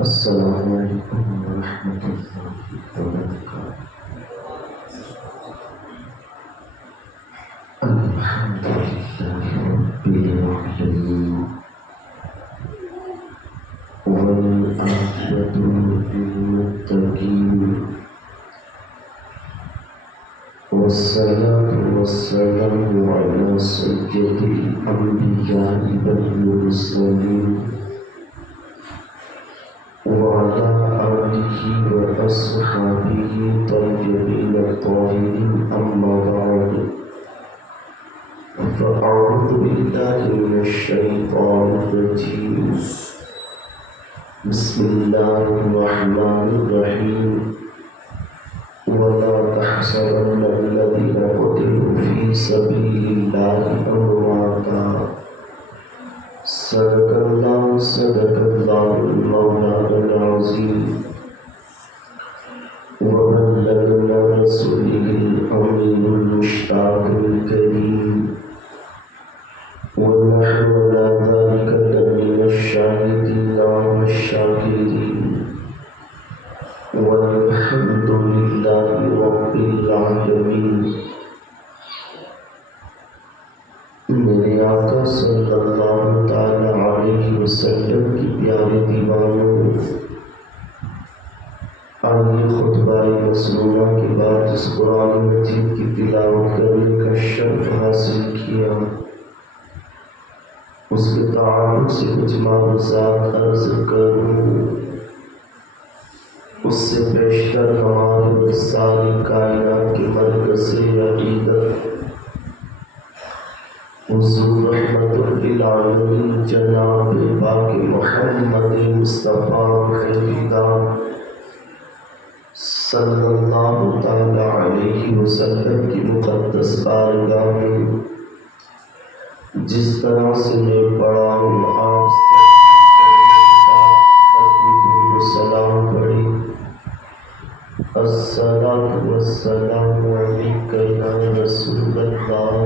السلام علیکم ورحمۃ اللہ وبرکاتہ۔ الحمد للہ رب العالمین والعاقبۃ للمتقین والصلاة والسلام علی سید الانبیاء والمرسلین وعلى آله وأصحابه الطيبين الطاهرين أما بعد فأعوذ بالله من الشيطان الرجيم بسم الله الرحمن الرحيم ولا تحسبن الذين قتلوا في سبيل الله أمواتا صدق الله المولانا العظيم وبلغنا رسوله الأمين المشتاق الكريم ونحن على ذلك لمن الشاهدين والشاكرين والحمد لله رب العالمين۔ میرے آقا صلی اللہ تعالی علیہ وسلم کی پیارے دیوانوں، آئیے خطبہ مسنونہ کے بعد جس قرآن مجید کی تلاوت کرنے کا شرف حاصل کیا، اس کے تعلق سے کچھ معروضات عرض کروں۔ اس سے بیشتر ہمارے ساری کائنات کے مرکز عقیدت حضور رحمت للعالمین جناب پاک محمد مصطفیٰ خلیدہ صلی اللہ تعالی علیہ وسلم کی مقدس بارگاہ میں جس طرح سے میں پڑھا ہوں آپ سلام پڑھی۔ الصلاۃ والسلام علیک یا رسول اللہ،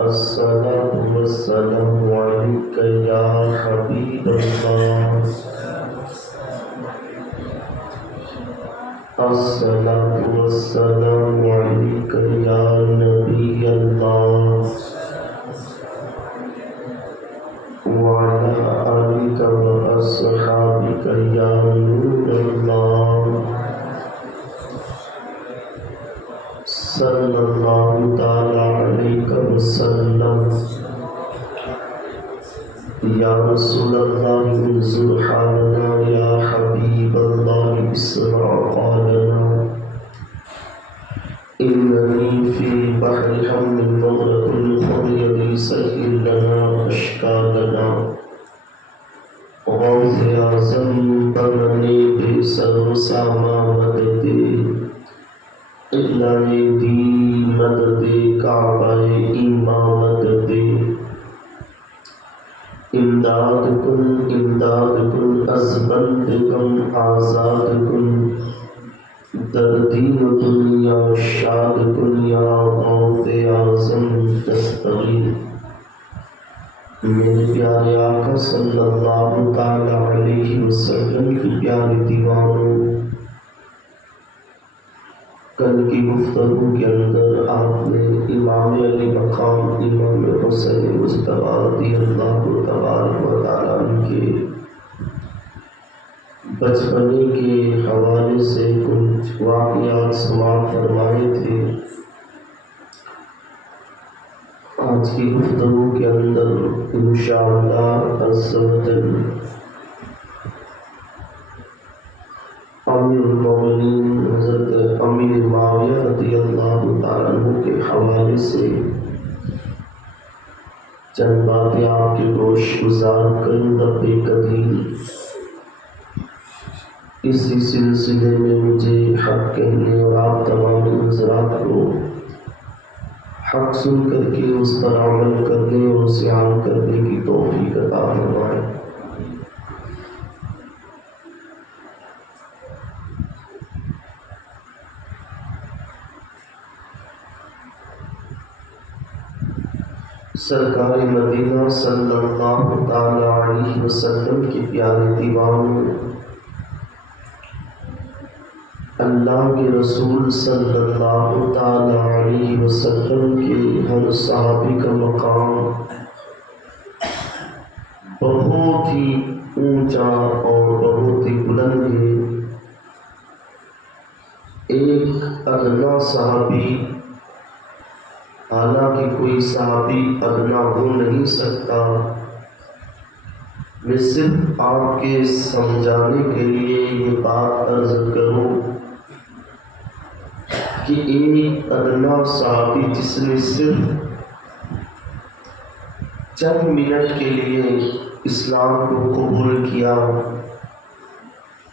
الصلاۃ والسلام علیک یا حبیب اللہ، الصلاۃ والسلام علیک یا نبی اللہ، وعلی آلک واصحابک یا نور اللہ، صلی اللہ تعالی علیہ وسلم۔ یا رسول اللہ انظر حالنا، یا حبیب اللہ اسمع قالنا، اننی فی بحر ہم مغرق فضیلی سہل لنا اشکالنا، غوث اعظم بننے بے سر و ساما مدد قبلہ دی مدد کعبہ ایمان مدد، امداد کن از بندگان آزاد کن، در دین و دنیا شاد کن یا غوث اعظم دستگیر۔ میرے پیارے آقا صلی اللہ تعالی علیہ وسلم کی پیارے دیوانوں، کل کی گفتگو کے اندر آپ نے امام علی مقام امام حسین مجتبیٰ رضی اللہ تبارک و تعالیٰ عنہ کے بچپنے کے حوالے سے کچھ واقعات سماعت فرمائے تھے۔ آج کی گفتگو کے اندر انشاءاللہ عز و جل امیر المومنین حضرت امیر معاویہ رضی اللہ تعالیٰ عنہ کے حوالے سے چند باتیں آپ کے گوش گزار کروں رب قدیر۔ اسی سلسلے میں مجھے حق کہنے اور آپ تمام حضرات کو حق سن کر کے اس پر عمل کرنے اور اسے عام کرنے کی توفیق عطا فرمائے۔ سرکار مدینہ صلی اللہ تعالی علیہ وسلم کے پیارے دیوانوں، اللہ کے رسول صلی اللہ تعالی علیہ وسلم کے ہر صحابی کا مقام بہت ہی اونچا اور بہت ہی بلند ہے۔ ایک ادنا صحابی، حالانکہ کوئی صحابی ادنا ہو نہیں سکتا، میں صرف آپ کے سمجھانے کے لیے یہ بات عرض کروں کہ ایک ادنا صحابی جس نے صرف چند منٹ کے لیے اسلام کو قبول کیا،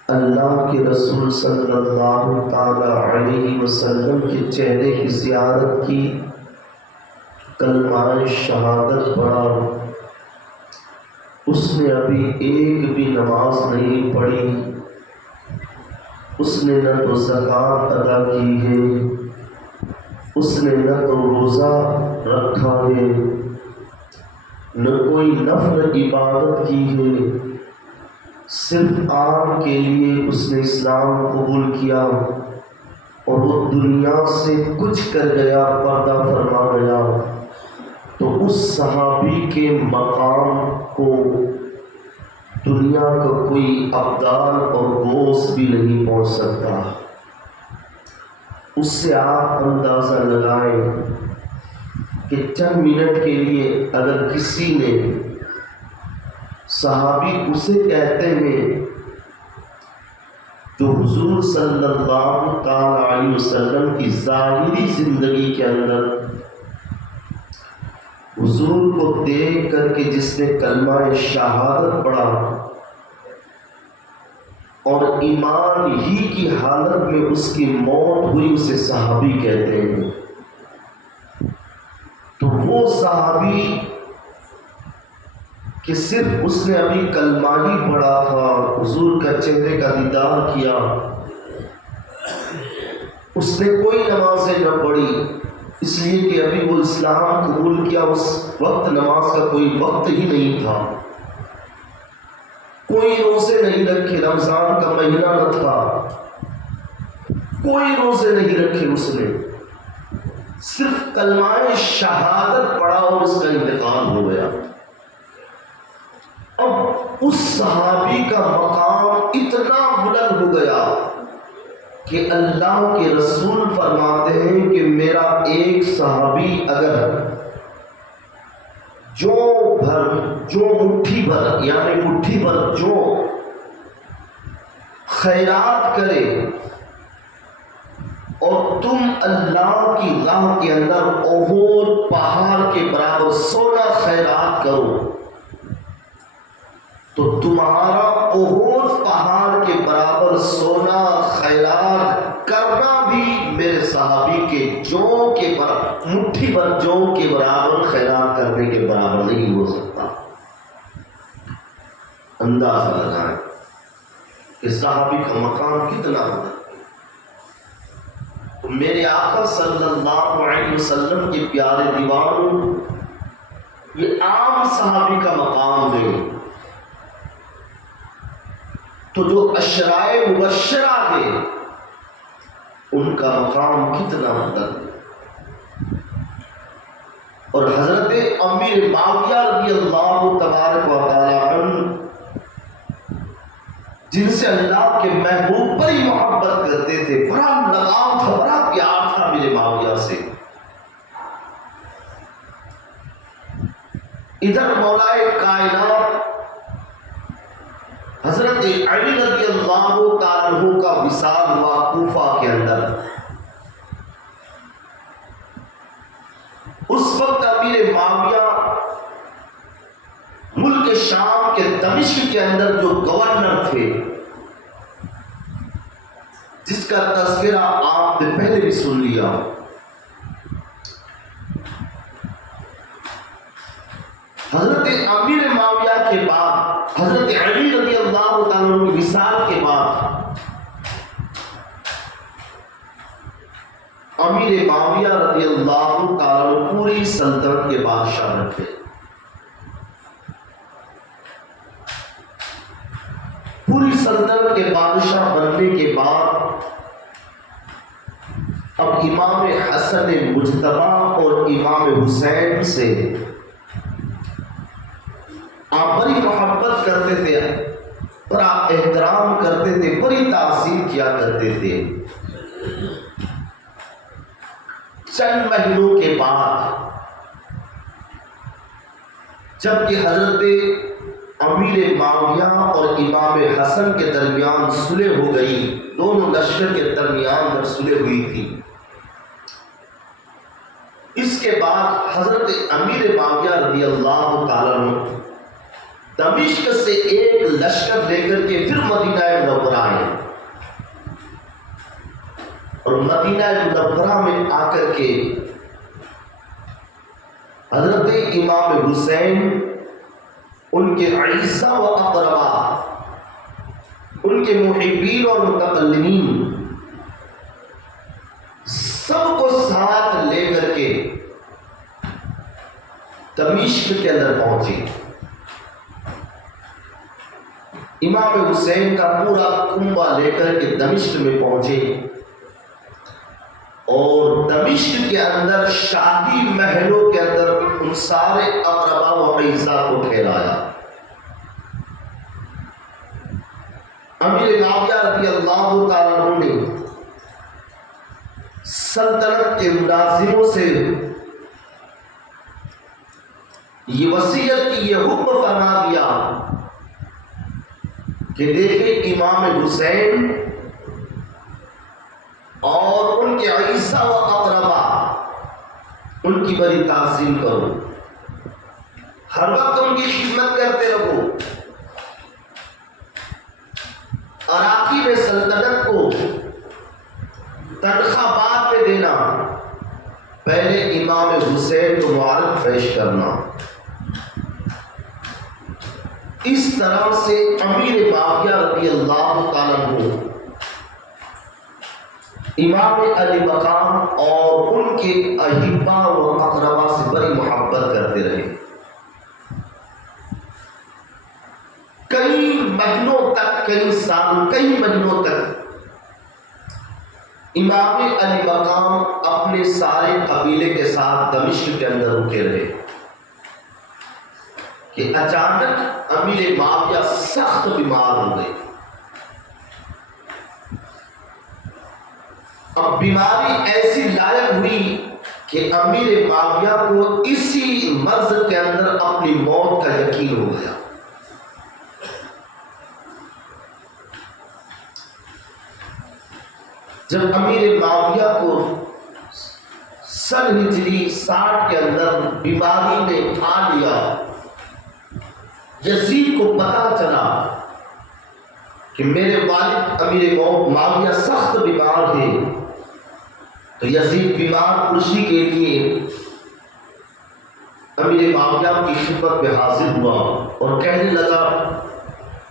اللہ کے رسول صلی اللہ تعالی علیہ وسلم کے چہرے کی زیارت کی، کلمہ شہادت پڑھا، اس نے ابھی ایک بھی نماز نہیں پڑھی، اس نے نہ تو زکوٰۃ ادا کی ہے، اس نے نہ تو روزہ رکھا ہے، نہ کوئی نفل عبادت کی ہے، صرف آپ کے لیے اس نے اسلام قبول کیا اور وہ دنیا سے کچھ کر گیا، پردہ فرما گیا۔ تو اس صحابی کے مقام کو دنیا کا کوئی ابدال اور غوث بھی نہیں پہنچ سکتا۔ اس سے آپ اندازہ لگائیں کہ چند منٹ کے لیے اگر کسی نے، صحابی اسے کہتے ہیں جو حضور صلی اللہ تعالی علیہ وسلم کی ظاہری زندگی کے اندر حضور کو دیکھ کر کے جس نے کلمہ شہادت پڑھا اور ایمان ہی کی حالت میں اس کی موت ہوئی، اسے صحابی کہتے ہیں۔ تو وہ صحابی کہ صرف اس نے ابھی کلمہ ہی پڑھا تھا، حضور کا چہرے کا دیدار کیا، اس نے کوئی نمازیں نہ پڑھی، اس لیے کہ ابھی وہ اسلام قبول کیا، اس وقت نماز کا کوئی وقت ہی نہیں تھا، کوئی روزے نہیں رکھے، رمضان کا مہینہ نہ تھا، کوئی روزے نہیں رکھے، اس نے صرف کلمہ شہادت پڑھا اور اس کا انتقال ہو گیا۔ اب اس صحابی کا مقام اتنا بلند ہو گیا کہ اللہ کے رسول فرماتے ہیں کہ میرا ایک صحابی اگر جو مٹھی بھر یعنی مٹھی بھر جو خیرات کرے اور تم اللہ کی راہ کے اندر احد پہاڑ کے برابر سونا خیرات کرو، تو تمہارا احد پہاڑ کے برابر سونا خیرات کرنا بھی میرے صحابی کے جو کے برابر، مٹھی بھر جو کے برابر خیرات کرنے کے برابر نہیں ہو سکتا۔ اندازہ لگائیں کہ صحابی کا مقام کتنا ہوگا۔ میرے آقا صلی اللہ علیہ وسلم کے پیارے دیوانوں، یہ عام صحابی کا مقام ہے، تو جو عشرائے مبشرہ ہے ان کا مقام کتنا ہوتا ہے۔ اور حضرت امیر معاویہ رضی اللہ تبارک و تعالی عنہ، جن سے اللہ کے محبوب بڑی محبت کرتے تھے، بڑا لگاؤ تھا، بڑا پیار تھا میرے معاویہ سے، ادھر مولا کائنات حضرت علی رضی اللہ تعالیٰ عنہ کا وصال ہوا کوفہ کے اندر۔ اس وقت امیر معاویہ ملک شام کے دمشق کے اندر جو گورنر تھے، جس کا تذکرہ آپ نے پہلے بھی سن لیا، حضرت امیر معاویہ کے بعد، حضرت علی رضی اللہ تعالیٰ عنہ کی وصال کے بعد، امیر معاویہ رضی اللہ تعالیٰ عنہ پورے پوری سلطنت کے بادشاہ رکھے۔ پوری سلطنت کے بادشاہ بننے کے بعد اب امام حسن مجتبی اور امام حسین سے آپ بڑی محبت کرتے تھے، بڑا احترام کرتے تھے، بڑی تعظیم کیا کرتے تھے۔ چند مہینوں کے بعد جبکہ حضرت امیر معاویہ اور امام حسن کے درمیان صلح ہو گئی، دونوں لشکر کے درمیان جب صلح ہوئی تھی، اس کے بعد حضرت امیر معاویہ رضی اللہ تعالیٰ عنہ دمشق سے ایک لشکر لے کر کے پھر مدینہ منورہ آئے، اور مدینہ منورہ میں آ کر کے حضرت امام حسین، ان کے اعزاء و اقرباء، ان کے محبین اور متکلمین سب کو ساتھ لے کر کے دمشق کے اندر پہنچے۔ امام حسین کا پورا کنبہ لے کر کے دمشق میں پہنچے اور دمشق کے اندر شاہی محلوں کے اندر ان سارے اقرباء و اعزاء کو ٹھہرایا۔ امیر معاویہ رضی اللہ تعالیٰ عنہ نے سلطنت کے ملازموں سے یہ وصیت کی، یہ حکم فرما دیا کہ دیکھیں امام حسین اور ان کے اعزاء و اقرباء، ان کی بڑی تعظیم کرو، ہر وقت ان کی خدمت کرتے رہو، اراکین سلطنت کو تنخواہ بعد میں دینا، پہلے امام حسین کو معارف پیش کرنا۔ اس طرح سے امیر معاویہ رضی اللہ تعالیٰ عنہ امام علی مقام اور ان کے احبا و اقربا سے بڑی محبت کرتے رہے۔ کئی مہینوں تک، کئی سال، کئی مہینوں تک امام علی مقام اپنے سارے قبیلے کے ساتھ دمشق کے اندر رکے رہے کہ اچانک امیر معاویہ سخت بیمار ہو گئے۔ اب بیماری ایسی لائق ہوئی کہ امیر معاویہ کو اسی مرض کے اندر اپنی موت کا یقین ہو گیا۔ جب امیر معاویہ کو سن ہجری 60 کے اندر بیماری نے کھا لیا، یزید کو پتہ چلا کہ میرے والد امیر معاویہ سخت بیمار ہیں، تو یزید بیمار پرسی کے لیے امیر معاویہ کی خدمت میں حاضر ہوا اور کہنے لگا،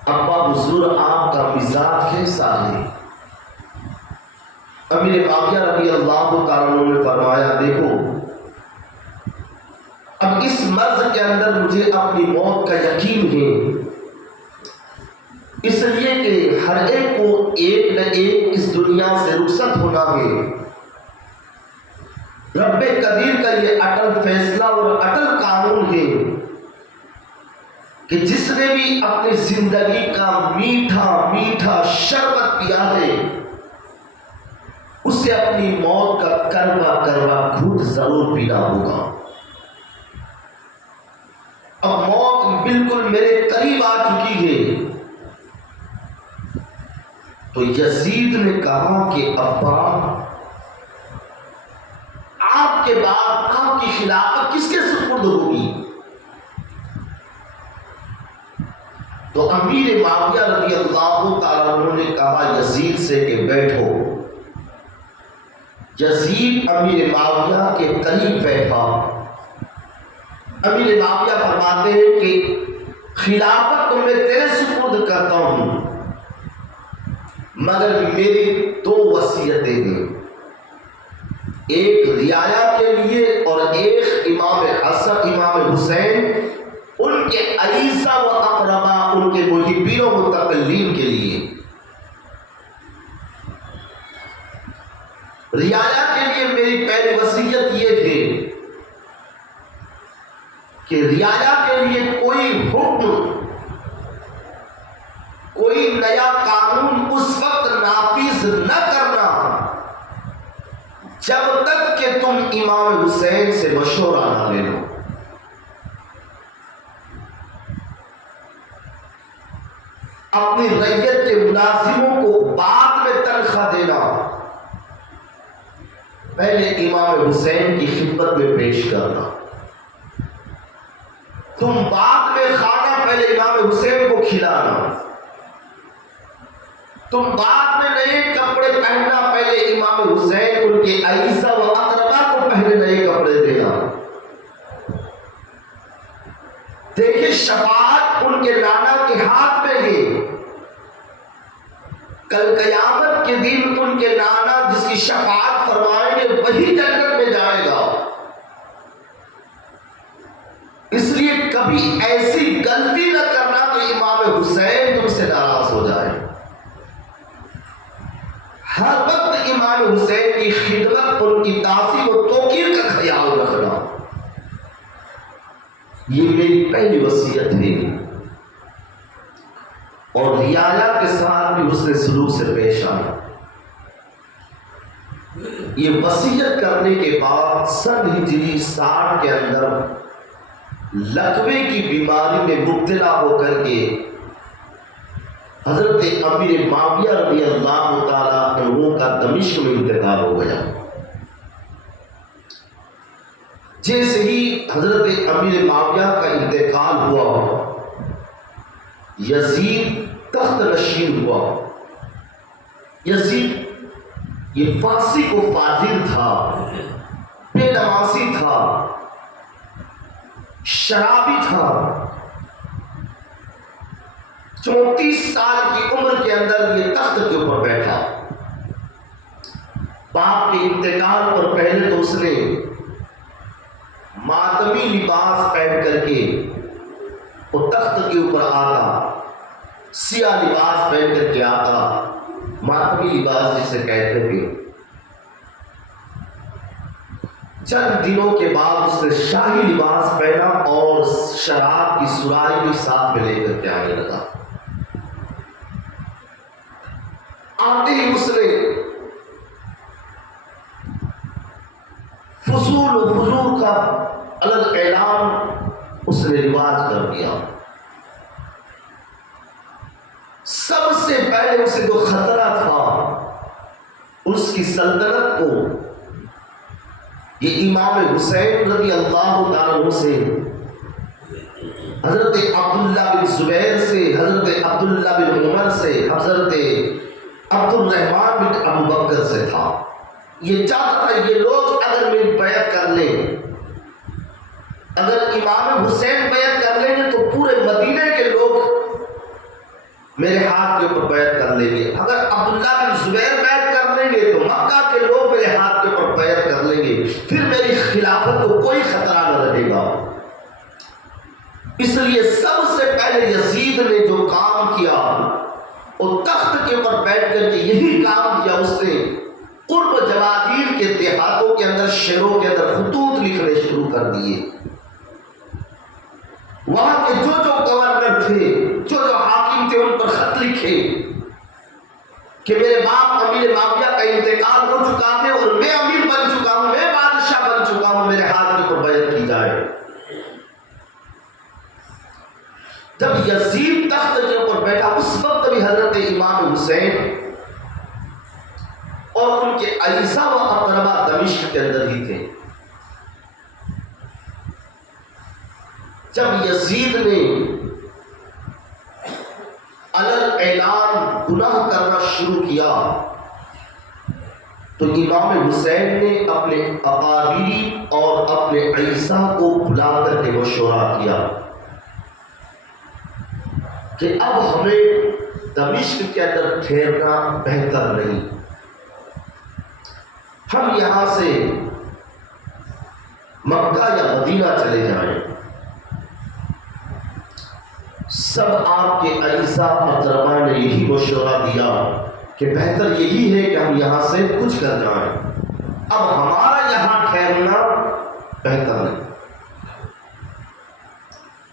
ابا حضور آپ کا مزاج کیسا ہے؟ امیر معاویہ رضی اللہ تعالیٰ عنہ نے فرمایا، دیکھو اب اس مرض کے اندر مجھے اپنی موت کا یقین ہے، اس لیے کہ ہر ایک کو ایک نہ ایک اس دنیا سے رخصت ہونا ہے۔ رب قدیر کا یہ اٹل فیصلہ اور اٹل قانون ہے کہ جس نے بھی اپنی زندگی کا میٹھا میٹھا شربت پیا ہے، اسے اپنی موت کا کروا کروا گھونٹ ضرور پینا ہوگا۔ اب موت بالکل میرے قریب آ چکی ہے۔ تو یزید نے کہا کہ ابا، آپ کے بعد آپ کی خلافت کس کے سپرد ہوگی؟ تو امیر معاویہ رضی اللہ تعالیٰ عنہ نے کہا یزید سے کہ بیٹھو۔ یزید امیر معاویہ کے قریب بیٹھا۔ امیر معاویہ فرماتے ہیں کہ خلافت تو میں تیرے سپرد کرتا ہوں، مگر میری دو وصیتیں ہیں۔ ایک رعایا کے لیے اور ایک امام حسن امام حسین ان کے عیسیٰ و اقربا ان کے محبین و متقلین کے لیے. رعایا کے لیے میری پہلی وصیت یہ تھی کہ رعایا کے لیے کوئی حکم کوئی نیا قانون اس وقت نافذ نہ کرنا جب تک کہ تم امام حسین سے مشورہ نہ لے لو. اپنی رعیت کے ملازموں کو بعد میں تنخواہ دینا پہلے امام حسین کی خدمت میں پیش کرنا. تم بعد میں کھانا پہلے امام حسین کو کھلانا. تم بعد میں نئے کپڑے پہننا پہلے امام حسین ان کے عیسیٰ و اقربا کو پہلے نئے کپڑے دینا. دیکھیں شفاعت ان کے نانا کے ہاتھ میں ہے. کل قیامت کے دن ان کے نانا جس کی شفاعت فرمائیں گے وہی جنت میں جائے گا. اس لیے کبھی ایسی غلطی نہ کرنا کہ امام حسین تم سے ناراض ہو جائے. ہر وقت امام حسین کی خدمت ان کی تعظیم و توقیر کا خیال رکھنا یہ میری پہلی وصیت ہے. اور رعایا کے ساتھ بھی حسن سلوک سے پیش آنا. یہ وصیت کرنے کے بعد سن ہجری 60 کے اندر لقوے کی بیماری میں مبتلا ہو کر کے حضرت امیر معاویہ رضی اللہ تعالیٰ عنہ کا دمشق میں انتقال ہو گیا. جیسے ہی حضرت امیر معاویہ کا انتقال ہوا یزید تخت نشین ہوا. یزید یہ فاسق و فاجر تھا، بے نمازی تھا، شرابی تھا. 34 سال کی عمر کے اندر یہ تخت کے اوپر بیٹھا. باپ کے انتقال پر پہلے تو اس نے ماتمی لباس پہن کر کے وہ تخت کے اوپر آتا. سیاہ لباس پہن کر کے آتا، ماتمی لباس جسے کہتے تھے. چند دنوں کے بعد اس نے شاہی لباس پہنا اور شراب کی سرائی بھی ساتھ میں لے کر کے آنے لگا. آتے ہی اس نے فضول و فضول کا الگ اعلان اس نے رواج کر دیا. سب سے پہلے اسے جو خطرہ تھا اس کی سلطنت کو یہ امام حسین رضی اللہ تعالیٰ عنہ سے، حضرت عبداللہ بن زبیر سے، حضرت عبداللہ بن عمر سے، حضرت عبد الرحمن بن ابو بکر سے تھا. یہ چاہتا تھا یہ لوگ اگر میری بیعت کر لیں، اگر امام حسین بیعت کر لیں گے تو پورے مدینے کے لوگ میرے ہاتھ کے اوپر بیعت کر لیں گے. اگر عبداللہ بن زبیر بیعت کر لیں گے تو مکہ کے لوگ میرے ہاتھ کے اوپر بیعت کر لیں گے، پھر میری خلافت کو کوئی خطرہ نہ رہے گا. اس لیے سب سے پہلے یزید نے جو کام کیا وہ تخت کے اوپر بیٹھ کر کے یہی کام کیا. اس نے قرب جمادیر کے دیہاتوں کے اندر شہروں کے اندر خطوط لکھنے شروع کر دیے. وہاں کے جو گورنر تھے، جو حاکم تھے، ان پر خط لکھے کہ میرے باپ امیر معاویہ کا انتقال ہو چکا ہے اور میں امیر بن چکا ہوں، میں بادشاہ بن چکا ہوں، میرے ہاتھ کے اوپر بیعت کی جائے. جب یزید تخت کے اوپر بیٹھا اس وقت بھی حضرت امام حسین اور ان کے عیسیٰ و اقربا دمشق کے اندر ہی تھے. جب یزید نے الگ اعلان گناہ کرنا شروع کیا تو امام حسین نے اپنے اقاربی اور اپنے عیسیٰ کو بلا کر کے مشورہ کیا کہ اب ہمیں دمشق کے اندر ٹھہرنا بہتر نہیں. ہم یہاں سے مکہ یا مدینہ چلے جائیں، سب آپ کے اعزا اقربا نے یہی مشورہ دیا کہ بہتر یہی ہے کہ ہم یہاں سے کچھ کر جائیں، اب ہمارا یہاں ٹھہرنا بہتر نہیں۔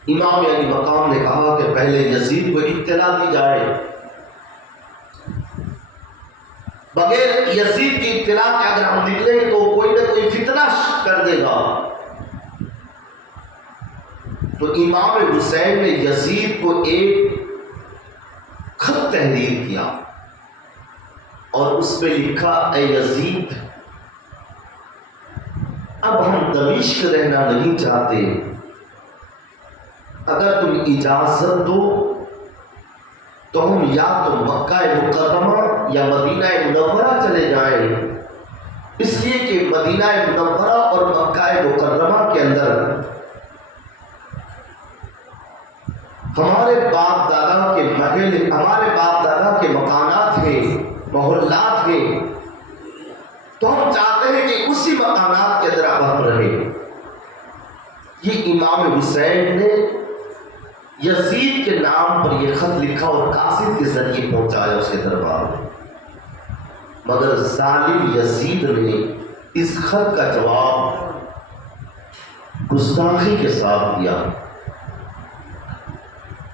امام علی مقام نے کہا کہ پہلے یزید کو اطلاع دی جائے، بغیر یزید کی اطلاع کے اگر ہم نکلیں تو کوئی نہ کوئی فتنہ کر دے گا۔ تو امام حسین نے یزید کو ایک خط تحریر کیا اور اس پہ لکھا، اے یزید، اب ہم دمشق رہنا نہیں چاہتے، اگر تم اجازت دو تو ہم یا تو مکہ مکرمہ یا مدینہ منورہ چلے جائیں، اس لیے کہ مدینہ منورہ اور مکہ مکرمہ کے اندر ہمارے باپ دادا کے محل، ہمارے باپ دادا کے مکانات ہیں، محلات ہیں، تو ہم چاہتے ہیں کہ اسی مکانات کے اندر اب ہم رہیں۔ یہ امام حسین نے یزید کے نام پر یہ خط لکھا اور قاصد کے ذریعے پہنچایا اس کے دربار میں، مگر ظالم یزید نے اس خط کا جواب گستاخی کے ساتھ دیا۔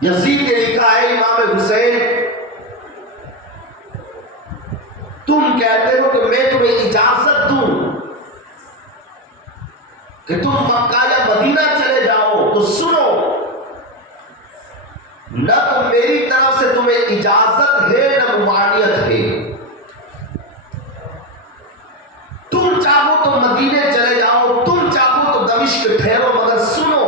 یزید نے لکھا ہے، امام حسین، تم کہتے ہو کہ میں تمہیں اجازت دوں کہ تم مکہ یا مدینہ چلے جاؤ، تو سنو، نہ تو میری طرف سے تمہیں اجازت ہے نہ ممانعت ہے، تم چاہو تو مدینے چلے جاؤ، تم چاہو تو دمشق ٹھہرو، مگر سنو،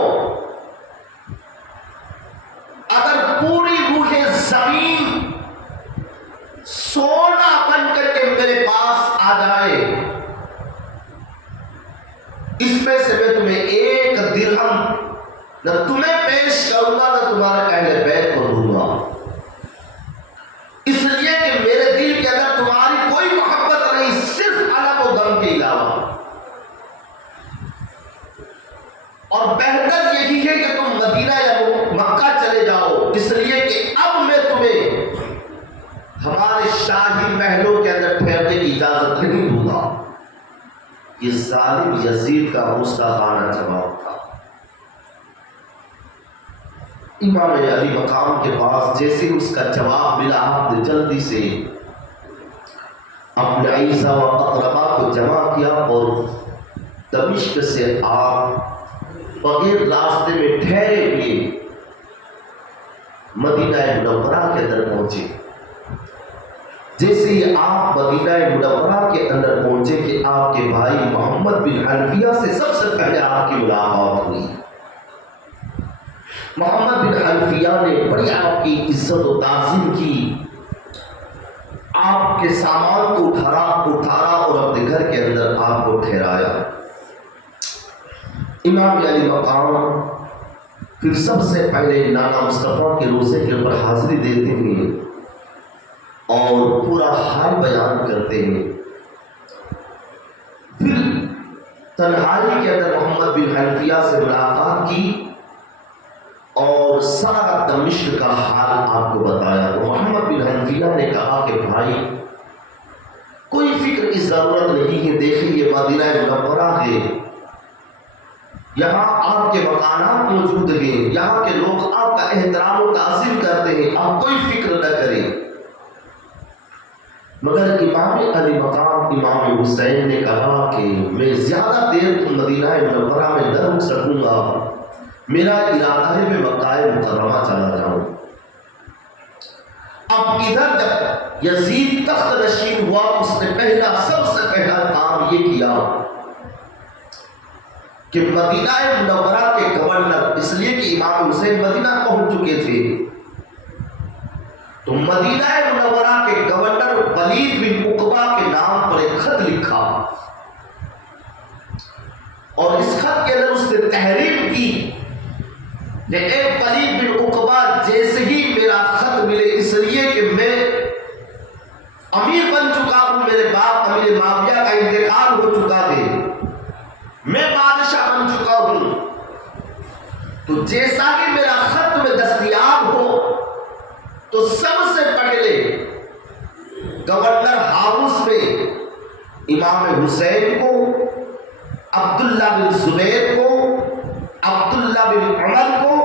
اگر پوری روح زمین سونا بن کر کے میرے پاس آ جائے، اس میں سے میں تمہیں ایک درہم نہ تمہیں پیش کروں گا نہ تمہارے اہل بیت کو دوں گا، اس لیے کہ میرے دل کے اندر تمہاری کوئی محبت نہیں، صرف علم و غم کے علاوہ، اور بہتر یہی ہے کہ تم مدینہ یا مکہ چلے جاؤ، اس لیے کہ اب میں تمہیں ہمارے شاہی محلوں کے اندر ٹھہرنے کی اجازت نہیں دوں گا۔ یہ ظالم یزید کا مستحقانہ جواب تھا۔ امام علی مقام کے پاس جیسے اس کا جواب ملا، آپ نے جلدی سے اپنے اعزا و اقربا کو جمع کیا اور دمشق سے آپ بغیر راستے میں ٹھہرے ہوئے مدینہ منورہ کے اندر پہنچے۔ جیسے ہی آپ مدینہ منورہ کے اندر پہنچے کہ آپ کے بھائی محمد بن حنفیہ سے سب سے پہلے آپ کی ملاقات ہوئی۔ محمد بن حنفیہ نے بڑی آپ کی عزت و تعظیم کی، آپ کے سامان کو اٹھارا اور اپنے گھر کے اندر آپ کو ٹھہرایا۔ امام علی مقام پھر سب سے پہلے نانا مصطفیٰ کے روزے کے اوپر حاضری دیتے ہیں اور پورا حال بیان کرتے ہیں۔ پھر تنہائی کے اندر محمد بن حنفیہ سے ملاقات کی اور سارا دمشق کا حال آپ کو بتایا۔ تو محمد بن حنفیہ نے کہا کہ بھائی، کوئی فکر کی ضرورت نہیں ہے، دیکھیں یہ مدینہ منورہ ہے، یہاں آپ کے مکانات موجود ہیں، یہاں کے لوگ آپ کا احترام و تعظیم کرتے ہیں، آپ کوئی فکر نہ کریں۔ مگر امام علی مقام امام حسین نے کہا کہ میں زیادہ دیر مدینہ منورہ میں نہ رک سکوں گا، میرا ارادہ ہے میں مکہ مکرمہ چلا جاؤں۔ اب ادھر جب یزید تخت نشین ہوا، اس نے سب سے پہلا کام یہ کیا کہ مدینہ منورہ کے گورنر، اس لیے کہ امام حسین مدینہ پہنچ چکے تھے، تو مدینہ منورہ کے گورنر ولید بن عقبہ کے نام پر ایک خط لکھا اور اس خط کے اندر اس نے تحریر کی کہ اے ولید بن عقبہ، جیسے ہی میرا خط ملے، اس لیے کہ میں امیر بن چکا ہوں، میرے باپ امیر معاویہ کا انتقال چکا ہے، میں بادشاہ بن چکا ہوں، تو جیسا کہ میرا خط میں دستیاب ہو تو سب سے پہلے گورنر ہاؤس میں امام حسین کو، عبداللہ بن زبیر کو، عبداللہ بن عمر کو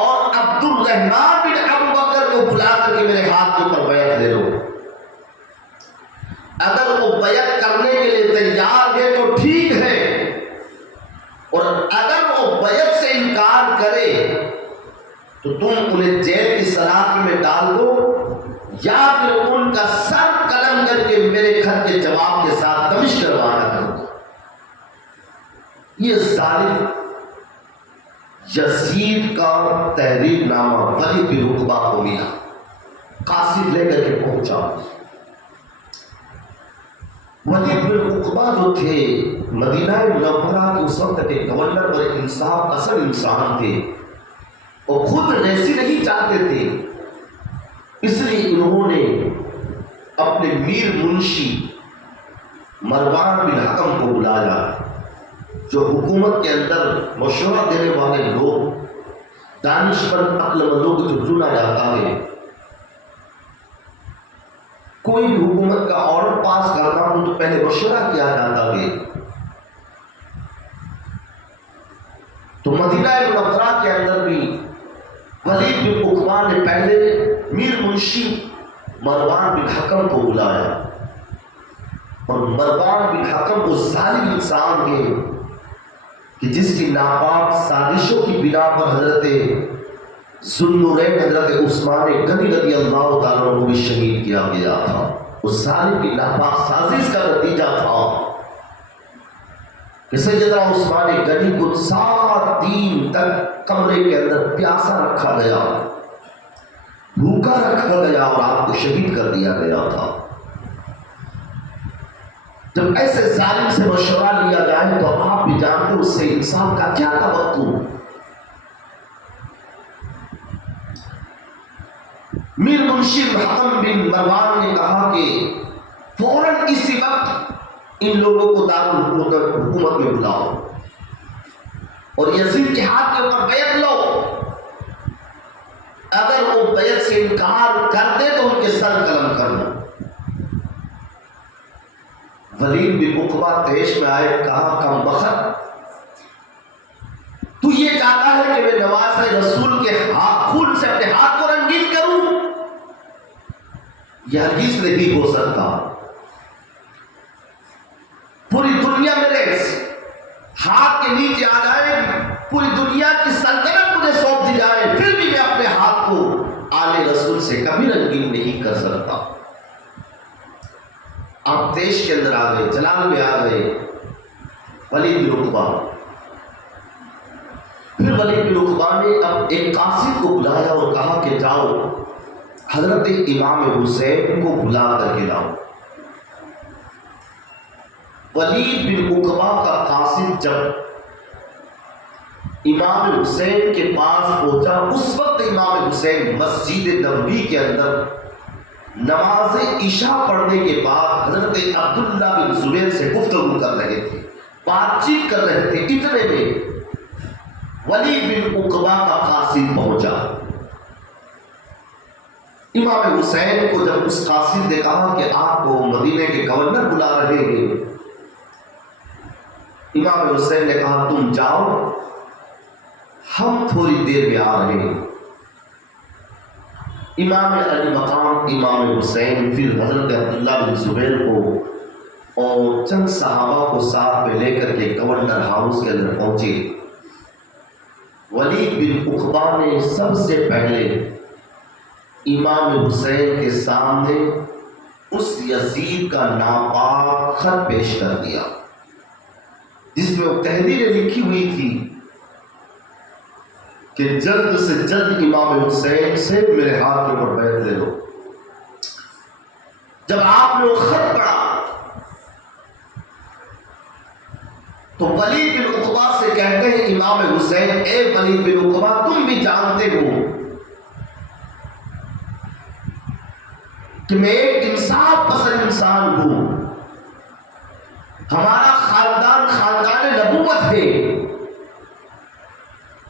اور عبد الرحمن بن ابو بکر کو بلا کر کے میرے ہاتھ کے اوپر بیعت لے لو۔ اگر وہ بیعت کرنے کے لیے تیار ہے تو ٹھیک ہے، اور اگر وہ بیعت سے انکار کرے تو تم انہیں جیل کی سلاخ میں ڈال دو، یا پھر ان کا سر قلم کر کے میرے خط کے جواب کے ساتھ دمشق روانہ کر دو۔ یہ ظالم یزید کا تحریر نامہ ولید بن عقبہ کو ملا، قاصد لے کر کے پہنچا۔ ولید بن عقبہ جو تھے مدینہ منورہ کے اس وقت کے گورنر اور انصاف اصل انسان تھے، اور خود ریسی نہیں چاہتے تھے، اس لیے انہوں نے اپنے میر منشی مروان بن حکم کو بلایا، جو حکومت کے اندر مشورہ دینے والے لوگ، دانشور عقل مندوں کو جو چنا جاتا ہے، کوئی بھی حکومت کا آرڈر پاس کرتا ہوں تو پہلے مشورہ کیا جاتا ہے۔ تو مدینہ منورہ کے اندر بھی ولید بن عقبہ نے پہلے میر منشی مروان بن حکم کو بلایا، اور مروان بن حکم وہ ظالم انسان ہے کہ جس کی ناپاک سازشوں کی بنا پر حضرت ذوالنورین حضرت عثمان غنی رضی اللہ تعالیٰ عنہ کو بھی شہید کیا گیا تھا۔ اس ظالم کی ناپاک سازش کا نتیجہ تھا کہ سیدنا عثمان غنی کو 7 دن تک کمرے کے اندر پیاسا رکھا گیا، بھوکا رکھا گیا، اور آپ کو شہید کر دیا گیا تھا۔ جب ایسے ظالم سے مشورہ لیا جائے تو آپ بھی جانتے ہو اس سے انسان کا کیا توقع۔ میر منشی حکم بن مروان نے کہا کہ فوراً اسی وقت ان لوگوں کو دارالحکومت میں بلاؤ اور یزید کے ہاتھ کے اوپر بیعت لو، اگر وہ بیعت سے انکار کر دے تو ان کے سر قلم کر لو۔ ولید بن عقبہ دیش میں آئے، کہا کم بخت، تو یہ چاہتا ہے کہ میں نواز رسول کے خون سے اپنے ہاتھ کو رنگین کروں؟ یہ ہرگز نہیں ہو سکتا۔ پوری دنیا میرے ہاتھ کے نیچے آ جائے، پوری دنیا کی سلطنت مجھے سونپ دی جائے، پھر بھی میں اپنے ہاتھ کو آل رسول سے کبھی رنگین نہیں کر سکتا۔ آپ دیش کے اندر آ گئے، جلال میں آ گئے ولید بن عقبہ۔ پھر ولید بن عقبہ نے اب ایک قاصد کو بلایا اور کہا کہ جاؤ حضرت امام حسین کو بلا کر کے لاؤ۔ ولید بن عقبہ کا قاصد جب امام حسین کے پاس پہنچا، اس وقت امام حسین مسجد نبوی کے اندر نماز عشاء پڑھنے کے بعد حضرت عبداللہ بن زبیر سے گفتگو کر رہے تھے، بات چیت کر رہے تھے۔ اتنے میں ولید بن عقبہ کا قاصد پہنچا۔ امام حسین کو جب اس قاصد نے کہا کہ آپ کو مدینے کے گورنر بلا رہے ہیں، امام حسین نے کہا تم جاؤ، ہم تھوڑی دیر میں آ رہے ہیں۔ امام علی مقام امام حسین پھر حضرت عبداللہ بن زبیر کو اور چند صحابہ کو ساتھ میں لے کر کے گورنر ہاؤس کے اندر پہنچے۔ ولید بن عقبہ نے سب سے پہلے امام حسین کے سامنے اس یزید کا ناپاک خط پیش کر دیا، جس میں وہ تحریریں لکھی ہوئی تھی کہ جلد سے جلد امام حسین سے میرے ہاتھ کے اوپر بیعت لے لو۔ جب آپ نے وہ خط پڑھا تو ولید بن عقبہ سے کہتے ہیں امام حسین، اے ولید بن عقبہ، تم بھی جانتے ہو کہ میں ایک انصاف پسند انسان ہوں، ہمارا خاندان خاندان نبوت ہے،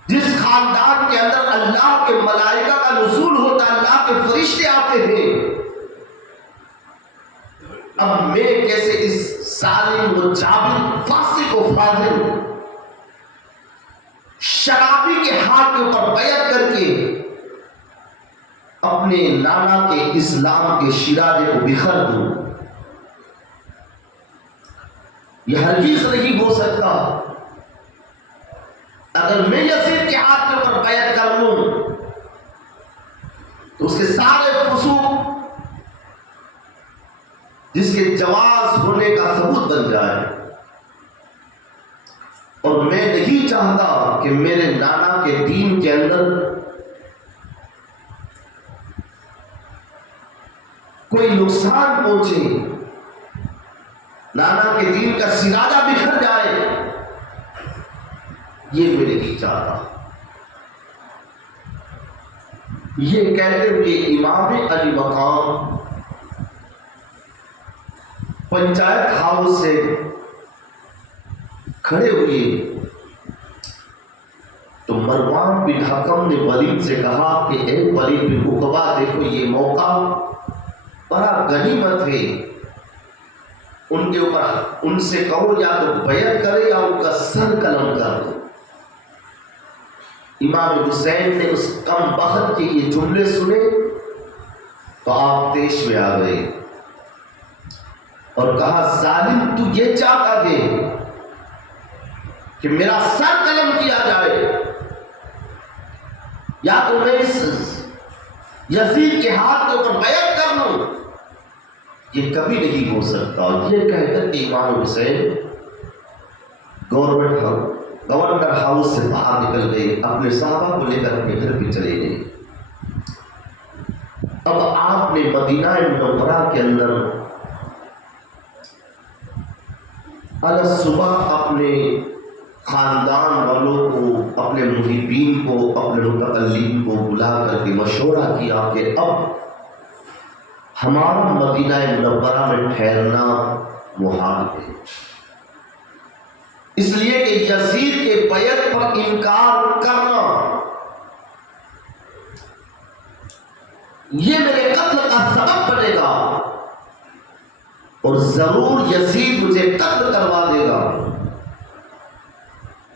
جس خاندان کے اندر اللہ کے ملائکہ کا نزول ہوتا ہے، اللہ کے فرشتے آتے ہیں۔ اب میں کیسے اس ظالم و جابر، فاسق و فاجر، شرابی کے ہاتھ کے اوپر بیعت کر کے اپنے نانا کے اسلام کے شیرازے کو بکھر دوں؟ یہ ہرگز نہیں ہو سکتا۔ اگر میں یزید کے ہاتھ کے اوپر بیعت کر لوں تو اس کے سارے فسوق جس کے جواز ہونے کا ثبوت بن جائے، اور میں نہیں چاہتا کہ میرے نانا کے دین کے اندر کوئی نقصان پہنچے، نانا کے دین کا سراجہ بکھر جائے، یہ میں نہیں چاہتا۔ یہ کہتے ہوئے امام علی مقام پنچایت ہاؤس سے کھڑے ہوئے تو مروان بن حکم نے ولید سے کہا کہ اے ولید بن عقبہ، دیکھو یہ موقع بڑا غنیمت ہے، ان کے اوپر ان سے کہو یا تو بیعت کرے یا ان کا سر قلم کر دو۔ امام حسین نے اس کم بخت کے یہ جملے سنے تو آپ تیش میں آ گئے اور کہا، ظالم تو یہ چاہتا تھے کہ میرا سر قلم کیا جائے، یا تو میں اس یزید کے ہاتھ کے اوپر بیعت کر لوں، یہ کبھی نہیں ہو سکتا۔ یہ کہہ کر کہ امام حسین گورنر ہاؤس سے باہر نکل گئے، اپنے صحابہ کو لے کر اپنے گھر پہ چلے گئے۔ اب آپ نے مدینہ منورہ کے اندر صبح اپنے خاندان والوں کو، اپنے محبین کو، اپنے متکلم کو بلا کر کے مشورہ کیا کہ اب ہمارا مدینہ منورہ میں ٹھہرنا محال ہے، اس لیے کہ یزید کے بیعت پر انکار کرنا یہ میرے قتل کا سبب بنے گا، اور ضرور یزید مجھے قتل کروا دے گا،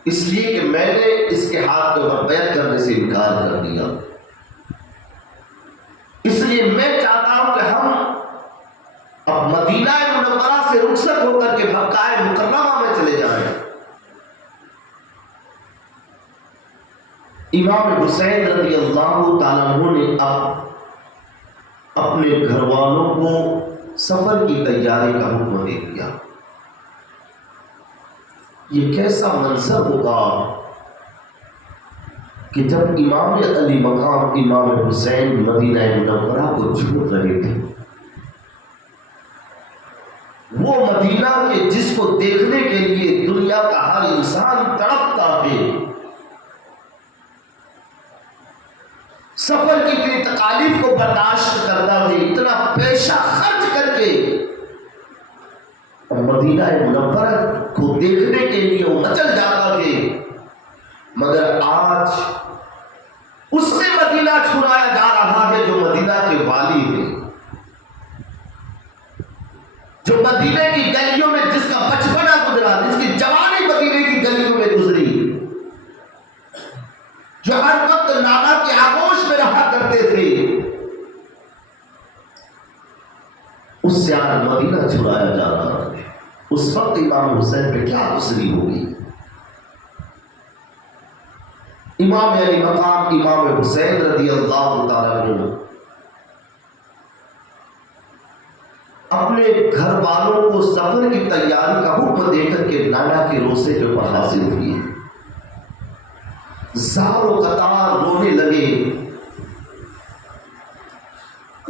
اس لیے کہ میں نے اس کے ہاتھ کے اوپر بیعت کرنے سے انکار کر دیا۔ اس لیے میں چاہتا ہوں کہ ہم اب مدینہ منورہ سے رخصت ہو کر کے مکہ مکرمہ میں چلے جائیں۔ امام حسین رضی اللہ تعالیٰ عنہ نے اب اپنے گھر والوں کو سفر کی تیاری کا حکم دے دیا۔ یہ کیسا منظر ہوگا کہ جب امام علی مقام امام حسین مدینہ منورہ کو چھوڑ رہے تھے، وہ مدینہ کے جس کو دیکھنے کے لیے دنیا کا ہر انسان تڑپتا ہے، سفر کی اتنی تکالیف کو برداشت کرتا ہے، اتنا پیسہ خرچ کر کے مدینہ منورہ کو دیکھنے کے لیے وہ مچل جاتا ہے، مگر آج اس سے مدینہ چھڑایا جا رہا ہے جو مدینہ کے والی ہیں، جو مدینہ کی گلیوں میں جس کا بچپنا گزرا، جس کی جوانی مدینہ کی گلیوں میں گزری، جو ہر وقت نانا کے آغوش میں رہا کرتے تھے، اس سے آج مدینہ چھڑایا جا رہا ہے۔ اس وقت امام حسین پہ کیا گزری ہوگی؟ امام علی مقام امام حسین رضی اللہ تعالیٰ عنہ اپنے گھر والوں کو سفر کی تیاری کا حکم دے کر کے نانا کے روسے کے اوپر حاضر ہوئے، زار و قطار رونے لگے،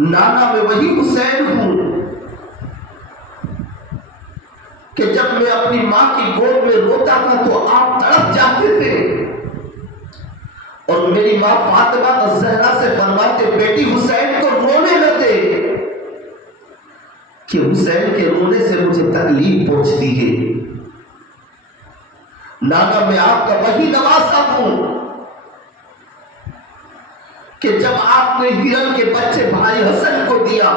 نانا میں وہی حسین ہوں کہ جب میں اپنی ماں کی گود میں روتا تھا تو آپ تڑپ جاتے تھے، اور میری ماں فاطمہ الزہرا سے فرماتے بیٹی حسین کو رونے لگے کہ حسین کے رونے سے مجھے تکلیف پہنچتی ہے۔ نانا میں آپ کا وہی نواسا ہوں کہ جب آپ نے ہرن کے بچے بھائی حسن کو دیا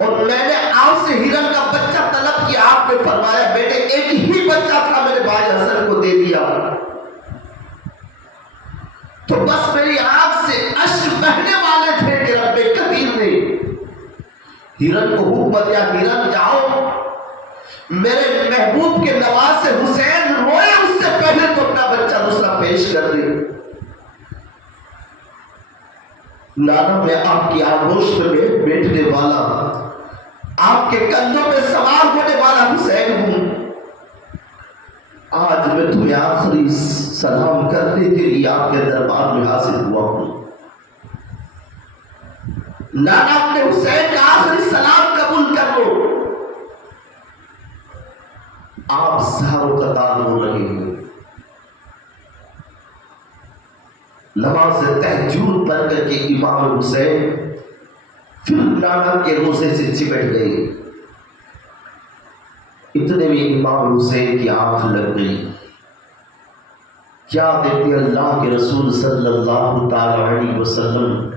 اور میں نے آپ سے ہرن کا بچہ طلب کیا، آپ نے فرمایا بیٹے ایک ہی بچہ تھا میرے بھائی حسن کو دے دیا، تو بس میری آنکھ سے اشک بہنے والے تھے کہ رب قدیر نے ہرن کو حکم دیا، ہرن جاؤ میرے محبوب کے نواز سے حسین روئے اس سے پہلے تو اپنا بچہ دوسرا پیش کر دے۔ نانا میں آپ کی آغوش میں بیٹھنے والا، آپ کے کندھوں پہ سوار ہونے والا حسین ہوں۔ آج میں تمہیں آخری سلام کرنے کے لیے آپ کے دربار میں حاضر ہوا ہوں۔ نانا اپنے حسین کا آخری سلام قبول کر لو۔ آپ سہاروں قطار ہو رہے ہیں، نماز تہجد پڑھ کر کے امام حسین پھر نانا کے روزے سے چپٹ گئے۔ اتنے میں امام حسین کی آنکھ لگ گئی۔ کیا دیتے اللہ کے رسول صلی اللہ تعالی علیہ وسلم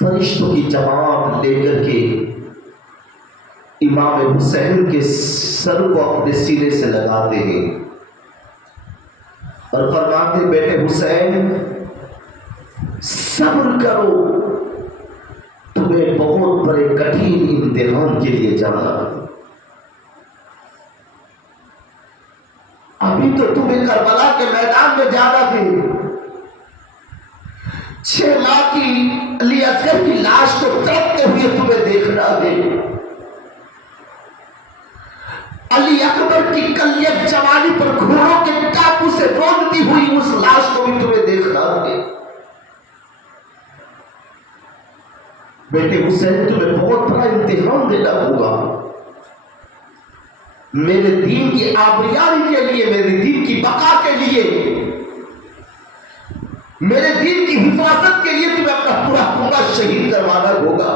فرشتوں کی جماعت لے کر کے امام حسین کے سر کو اپنے سینے سے لگاتے ہیں اور فرماتے بیٹے حسین صبر کرو، تمہیں بہت بڑے کٹھین امتحان کے لیے جانا، ابھی تو تمہیں کربلا کے میدان میں جانا تھے، 6 ماہ کی علی اصغر کی لاش کو تڑپتے ہوئے تمہیں دیکھنا ہے، علی اکبر کی کلیت جوانی پر گھوڑوں کے ٹاپو سے رونتی ہوئی اس لاش کو بھی تمہیں دیکھنا ہے۔ بیٹے حسین تمہیں بہت بڑا امتحان دینا ہوگا، میرے دین کی آبریاری کے لیے، میرے دین کی بقا کے لیے، میرے دین کی حفاظت کے لیے تمہیں اپنا پورا پورا شہید کروانا ہوگا۔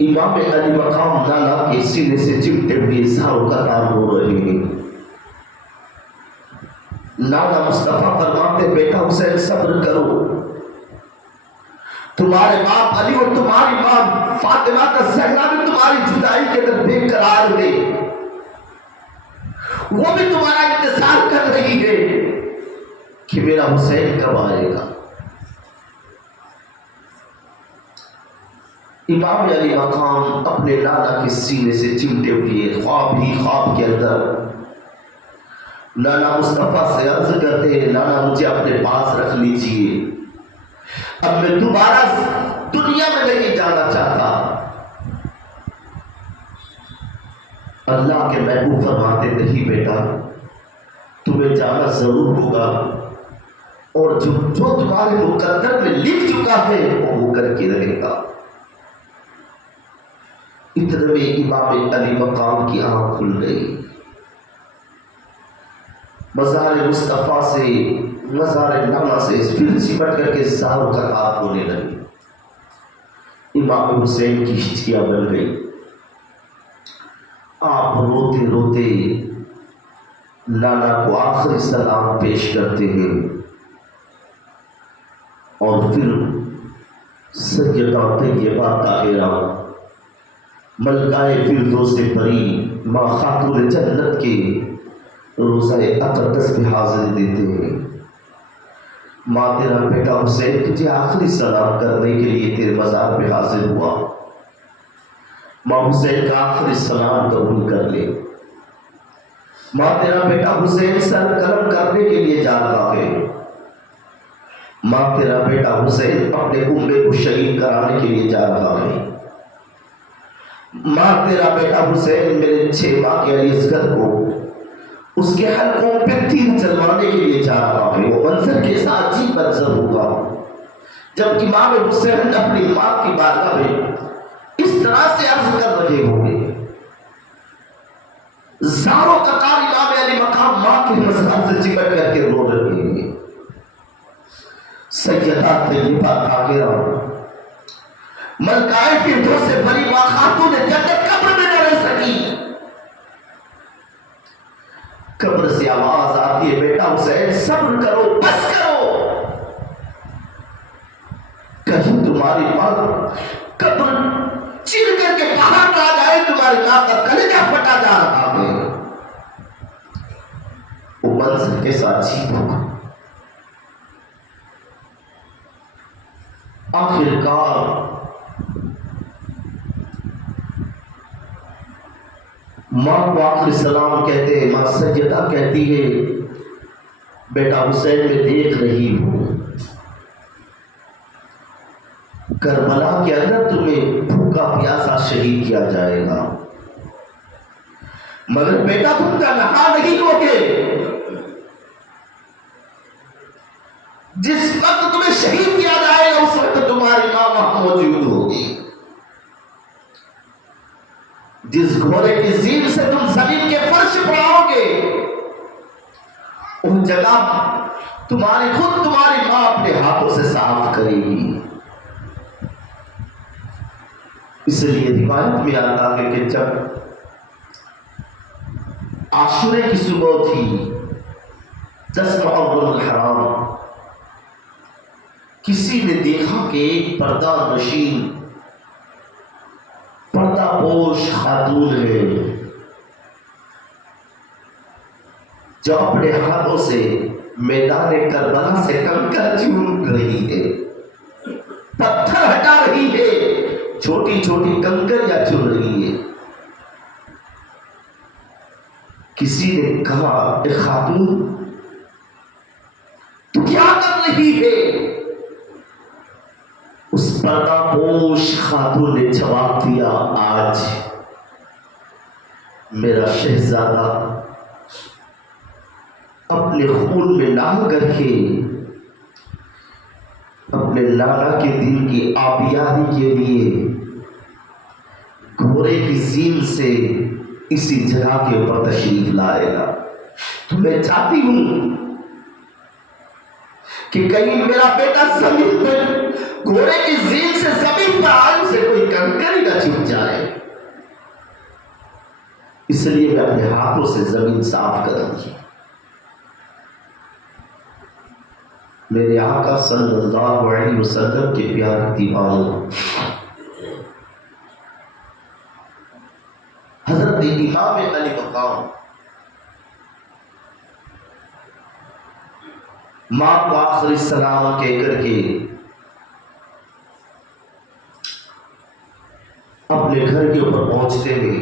امام علی مقام نانا کے سینے سے چمٹے ہوئے ساروں کا تار ہو رہے ہیں۔ نانا مصطفیٰ فرماتے بیٹا حسین صبر کرو، تمہارے باپ علی اور تمہاری ماں فاطمہ کا زہرا بھی تمہاری جدائی کے اندر بے قرار ہے، وہ بھی تمہارا انتظار کر رہی ہے کہ میرا حسین کب آئے گا۔ امام علی مقام اپنے نانا کے سینے سے چمٹے ہوئے خواب ہی خواب کے اندر نانا مصطفیٰ سے عرض کرتے ہیں نانا مجھے اپنے پاس رکھ لیجئے، اب میں دوبارہ دنیا میں نہیں جانا چاہتا۔ اللہ کے محبوب فرماتے نہیں بیٹا تمہیں جانا ضرور ہوگا، اور جو تمہارے مقدر میں لکھ چکا ہے وہ ہو کر کے رہے گا۔ اتنے میں امام علی مقام کی آنکھ کھل گئی، مزار مصطفیٰ سے مزار نانا سے پھر سمٹ کر کے ساروں کا تاب ہونے لگی۔ امام حسین کی ہچکیاں بن گئی، آپ روتے روتے نانا کو آخری سلام پیش کرتے ہیں اور پھر سیدہ طیبہ طاہرہ ملکہ فردوس پری ماں خاتون جنت کے روضہ اقدس پہ حاضر دیتے ہیں۔ ماں تیرا بیٹا حسین تجھے آخری سلام کرنے کے لیے تیرے مزار پہ حاضر ہوا، ماں حسین کا آخری سلام قبول کر لے۔ ماں تیرا بیٹا حسین سر قلم کرنے کے لیے جا رہا ہے، ماں تیرا بیٹا حسین اپنے کنبے کو شہید کرانے کے لیے جا رہا ہے، ماں تیرا بیٹا حسین میرے 6 ماہ کے علی اصغر کو اس کے حلقوں پہ تیر چلوانے کے لیے جا رہا ہے۔ وہ منظر کے ساتھ عجیب منظر ہوگا جب امام حسین اپنی ماں کی بارگاہ میں اس طرح سے عرض کر رہے ہوں گے، زاروں قطار امام علی مقام ماں کے مزار سے چپٹ کر کے رو رہے ہیں، سیدہ طیبہ طاہرہ ملکہ فردوس سے بری ماں خاتون جنت قبر میں نہ رہ سکی. قبر سے آواز آتی ہے بیٹا حسین صبر کرو بس کرو، کہیں تمہاری ماں قبر چیر کر کے باہر نہ آ جائے، تمہاری ماں کا کلیجہ پھٹا جا رہا ہے. وہ منظر کے ساتھ جیتا. آخر کار ماں کو آخر سلام کہتے ہیں. ماں سیدہ کہتی ہے بیٹا حسین میں دیکھ رہی ہوں کربلا کے اندر تمہیں بھوکا پیاسا شہید کیا جائے گا، مگر بیٹا تم کا نہا نہیں ہوگے. جس وقت تمہیں شہید کیا جائے گا اس وقت تمہاری ماں وہاں موجود ہوگی. جس گھوڑے کی زین سے تم زمین کے فرش پر آؤ گے ان جگہ تمہاری ماں اپنے ہاتھوں سے صاف کرے گی. اس لیے روایت میں آتا ہے کہ جب عاشورے کی صبح تھی 10 محرم الحرام، کسی نے دیکھا کہ ایک پردہ نشین پردہ پوش خاتون ہے جو اپنے ہاتھوں سے میدان کربلا سے کنکر چون رہی ہے، پتھر ہٹا رہی ہے، چھوٹی چھوٹی کنکریاں چن رہی ہے. کسی نے کہا اے خاتون تو کیا کر رہی ہے؟ اس پردہ پوش خاتون نے جواب دیا آج میرا شہزادہ اپنے خون میں نہا کر کے اپنے لالا کے دل کی آبیاری کے لیے گھوڑے کی زین سے اسی جگہ کے اوپر تشریف لائے گا. تو میں چاہتی ہوں کہ کہیں میرا بیٹا زمین پر گھوڑے کی زین سے زمین پر آئے سے کوئی کنکری نہ چھپ جائے، اس لیے میں اپنے ہاتھوں سے زمین صاف کر دی. میرے آقا صلی اللہ علیہ وسلم کے پیارے دیوانوں، حضرت امام علی مقام ماں کو آخری سلام کہہ کر کے اپنے گھر کے اوپر پہنچتے ہوئے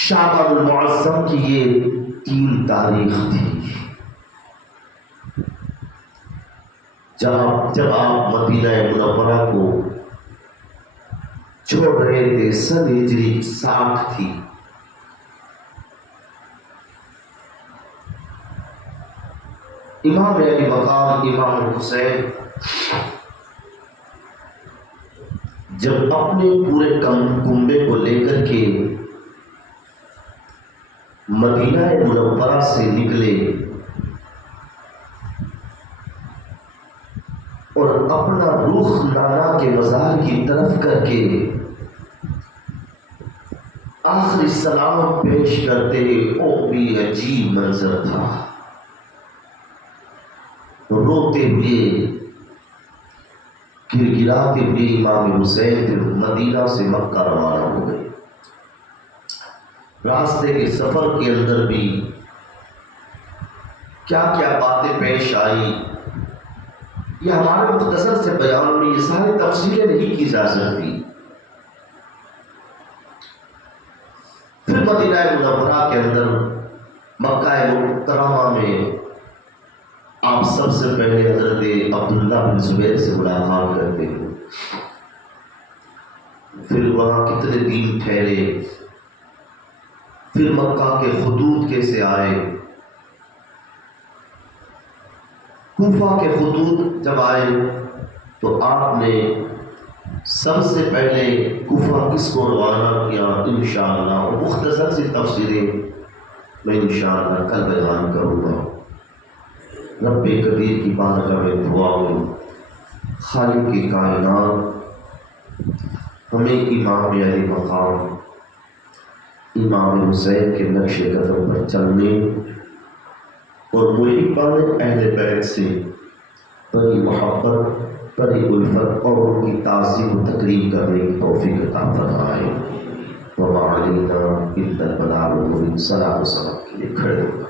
شعبان المعظم کی یہ 3 تاریخ تھی جب آپ مدینہ منورہ کو چھوڑ رہے تھے. سن ہجری 60 تھی. امام علی مقام امام حسین جب اپنے پورے کنبے کو لے کر کے مدینہ منورہ سے نکلے اور اپنا رخ نانا کے مزار کی طرف کر کے آخری سلام پیش کرتے وہ بھی عجیب منظر تھا. روتے ہوئے گڑگڑاتے ہوئے امام حسین پھر مدینہ سے مکہ روانہ ہو گئے. راستے کے سفر کے اندر بھی کیا کیا باتیں پیش آئی یہ ہمارے مختصر سے بیان میں یہ ساری تفصیلیں نہیں کی جا سکتی. پھر مدینہ منورہ کے اندر مکہ مکرمہ میں آپ سب سے پہلے حضرت عبداللہ بن زبیر سے ملاقات کرتے ہیں. پھر وہاں کتنے دن ٹھہرے، پھر مکہ کے خطوط کیسے آئے. کوفہ کے خطوط جب آئے تو آپ نے سب سے پہلے کوفہ کس کو روانہ کیا انشاءاللہ، اور مختصر سی تفصیلیں میں انشاءاللہ کل بیان کروں گا. رب قدیر کی بارگاہ میں دعا میں خالق کی کائنات ہمیں امام علی مقام امام حسین کے نقش قدم پر چلنے اور محبان اہل بیت سے بڑی محبت، بڑی الفت اور ان کی تعظیم و تقریب کرنے کی توفیق عطا فرمائے۔ وما علینا الا البلاغ المبین۔ صلاۃ و سلام کے لیے کھڑے ہو کر